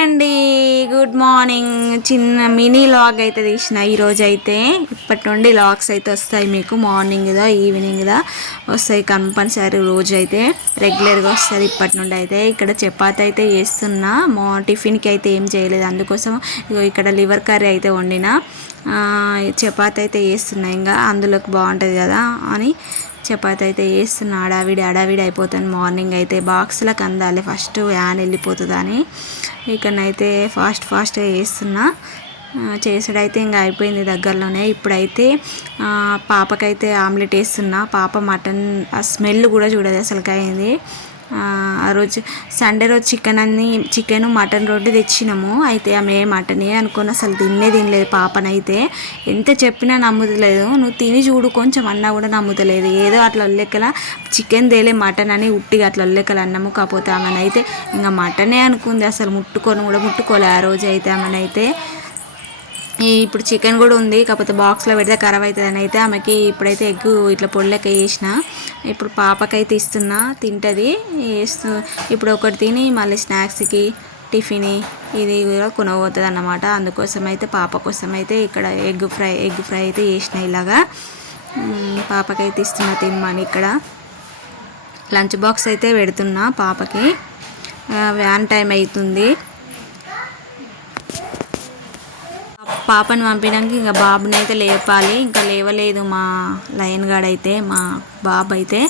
అండి, good morning. చిన్న mini log అయితే తీసిన ఈరోజు అయితే. ఇప్పటి నుండి లాగ్స్ అయితే వస్తాయి మీకు, మార్నింగ్దా ఈవినింగ్దా వస్తాయి కంపల్సరీ. రోజు అయితే రెగ్యులర్గా వస్తుంది ఇప్పటి నుండి. అయితే ఇక్కడ చపాతి అయితే చేస్తున్నా, టిఫిన్కి అయితే ఏం చేయలేదు, అందుకోసం ఇక్కడ లివర్ కర్రీ అయితే వండిన. చపాతి అయితే చేస్తున్నా, ఇంకా అందులోకి బాగుంటుంది కదా అని చపాతి అయితే చేస్తున్నా. అడావిడి అయిపోతుంది. మార్నింగ్ అయితే బాక్స్లకు అందాలి, ఫస్ట్ వ్యాన్ వెళ్ళిపోతుందని ఇక్కడనైతే ఫాస్ట్గా చేస్తున్నా. చేసుడైతే ఇంకా అయిపోయింది దగ్గరలోనే. ఇప్పుడైతే పాపకైతే ఆమ్లెట్ వేస్తున్నా. పాప మటన్ స్మెల్ కూడా చూడదు అసలుకి అయింది. ఆ రోజు సండే రోజు చికెన్ మటన్ రోడ్డు తెచ్చినాము. అయితే ఆమె మటనే అనుకుని అసలు తినలేదు పాపనైతే. ఎంత చెప్పినా నమ్ముతలేదు. నువ్వు తిని చూడు కొంచెం అన్నా కూడా నమ్ముతలేదు. ఏదో అట్లా లెక్కల చికెన్ తేలే మటన్ అని ఉట్టిగా అట్లా లెక్కలు అన్నాము. కాకపోతే ఆమెనైతే ఇంకా మటనే అనుకుంది, అసలు ముట్టుకోలే ఆ రోజు అయితే ఆమెనైతే. ఇప్పుడు చికెన్ కూడా ఉంది, కాకపోతే బాక్స్లో పెడితే ఖరాబ్ అవుతుందని అయితే ఆమెకి ఇప్పుడైతే ఎగ్ ఇట్లా పొడిలెక్క వేసిన. ఇప్పుడు పాపకైతే ఇస్తున్నా, తింటుంది. ఇప్పుడు ఒకటి తిని మళ్ళీ స్నాక్స్కి టిఫిన్ ఇది కూడా కొనబోతుంది అన్నమాట. అందుకోసం అయితే పాప కోసం అయితే ఇక్కడ ఎగ్ ఫ్రై అయితే చేసిన. ఇలాగా పాపకైతే ఇస్తున్నా తినమని. ఇక్కడ లంచ్ బాక్స్ అయితే పెడుతున్నా పాపకి. వ్యాన్ టైం అవుతుంది. పాపను పంపినాక ఇంకా బాబుని అయితే లేపాలి. ఇంకా లేవలేదు మా లయన్ గాడైతే, మా బాబు అయితే.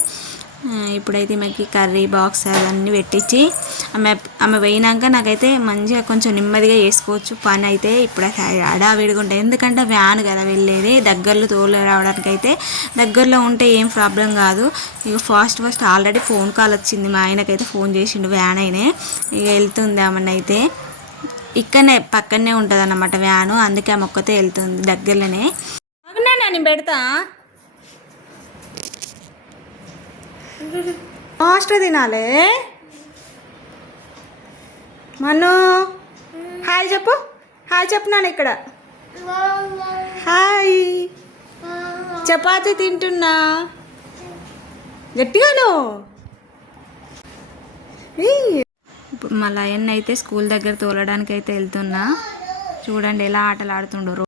ఇప్పుడైతే మాకు కర్రీ బాక్స్ అవన్నీ పెట్టించి ఆమె పోయినాక నాకైతే మంచిగా కొంచెం నెమ్మదిగా చేసుకోవచ్చు పని అయితే. ఇప్పుడు హడావిడిగా ఉంటాయి, ఎందుకంటే వ్యాన్ కదా వెళ్ళేది. దగ్గరలో తోలు రావడానికి అయితే దగ్గరలో ఉంటే ఏం ప్రాబ్లం కాదు. ఇక ఫాస్ట్ ఆల్రెడీ ఫోన్ కాల్ వచ్చింది, మా ఆయనకైతే ఫోన్ చేసిండు వ్యాన్ అయినే. ఇక వెళ్తుంది ఆమెను అయితే. ఇక్కడనే పక్కనే ఉంటుంది అన్నమాట వ్యాను, అందుకే ఆమె ఒక్కతే వెళ్తుంది దగ్గరలోనే. నేను పెడతా ఫాస్ట్ తినాలే. మను హాయ్ చెప్పు నాన్న. ఇక్కడ హాయ్, చపాతి తింటున్నా. గట్టిగాను. ఇప్పుడు మా లయన్ అయితే స్కూల్ దగ్గర తోలడానికి అయితే వెళ్తున్నా. చూడండి ఎలా ఆటలు ఆడుతుండో.